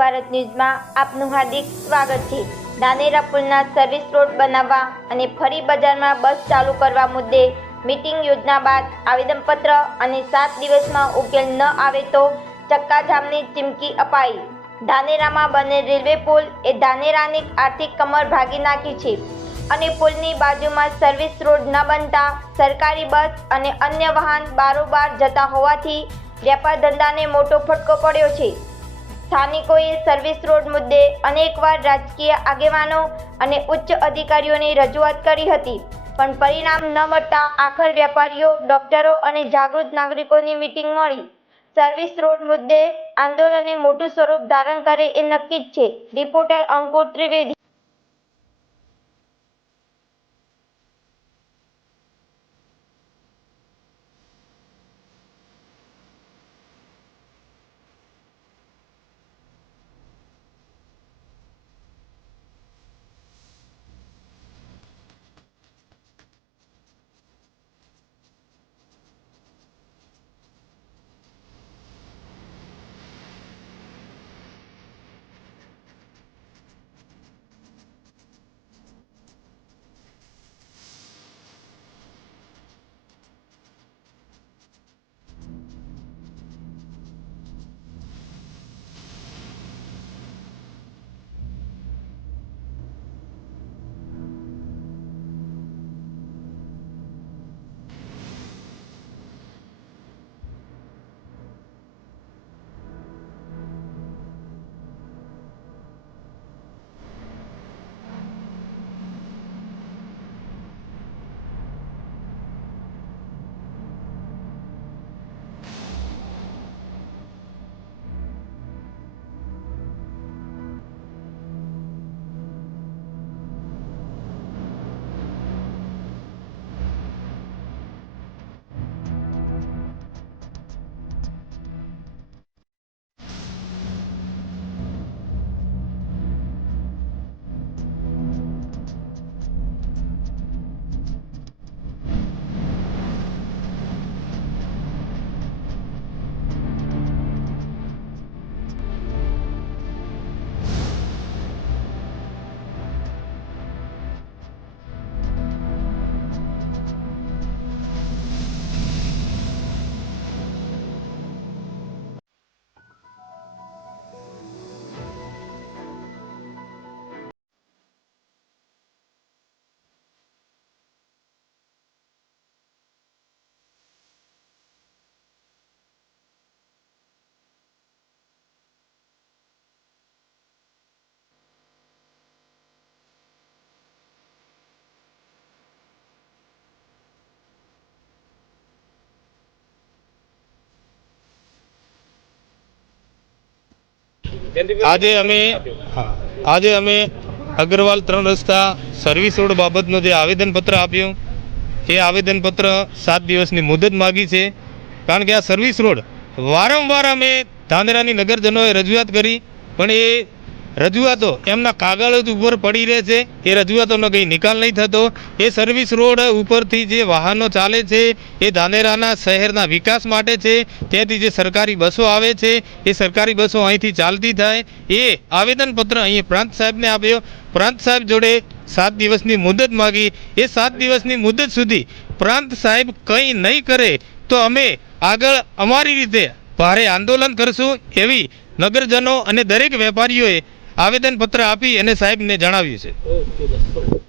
ભારત ન્યૂઝમાં આપનું હાર્દિક સ્વાગત છે। ધાનેરા પુલના સર્વિસ રોડ બનાવવા અને ફરી બજારમાં બસ ચાલુ કરવા મુદ્દે મીટિંગ યોજના બાદ આવેદનપત્ર અને 7 દિવસમાં ઉકેલ ન આવે તો ચક્કાજામની ચીમકી અપાઈ। ધાનેરામાં બનેલ રેલવે પુલ એ ધાનેરાની આર્થિક કમર ભાગી નાખી છે અને પુલની બાજુમાં સર્વિસ રોડ ન બનતા સરકારી બસ અને અન્ય વાહન બારોબાર જતા હોવાથી વેપાર ધંધાને મોટો ફટકો પડ્યો છે। સ્થાનિકોએ સર્વિસ રોડ મુદ્દે અનેકવાર રાજકીય આગેવાનો અને ઉચ્ચ અધિકારીઓની રજૂઆત કરી હતી, પણ પરિણામ ન મળતા આખર વેપારીઓ, ડોક્ટરો અને જાગૃત નાગરિકોની મીટિંગ મળી। સર્વિસ રોડ મુદ્દે આંદોલને મોટું સ્વરૂપ ધારણ કરે એ નક્કી જ છે। રિપોર્ટર અંકુર ત્રિવેદી। આજે અમે અગ્રવાલ 3 રસ્તા સર્વિસ રોડ બાબતનું જે આવેદનપત્ર આપ્યું એ આવેદનપત્ર 7 દિવસની મુદત માગી છે, કારણ કે આ સર્વિસ રોડ વારંવાર અમે ધાનેરાની નગરજનોએ રજૂઆત કરી, પણ એ રજૂઆતો એમના કાગળ ઉપર પડી રહે છે, એ રજૂઆતોનો કંઈ નિકાલ નહીં થતો। એ સર્વિસ રોડ ઉપરથી જે વાહનો ચાલે છે એ ધાનેરાના શહેરના વિકાસ માટે છે, ત્યાંથી જે સરકારી બસો આવે છે એ સરકારી બસો અહીંથી ચાલતી થાય એ આવેદનપત્ર અહીં પ્રાંત સાહેબને આપ્યો। પ્રાંત સાહેબ જોડે 7 દિવસની મુદત માગી। એ 7 દિવસની મુદત સુધી પ્રાંત સાહેબ કંઈ નહીં કરે તો અમે આગળ અમારી રીતે ભારે આંદોલન કરશું એવી નગરજનો અને દરેક વેપારીઓએ આવેદનપત્ર આપી અને સાહેબને જણાવ્યું છે।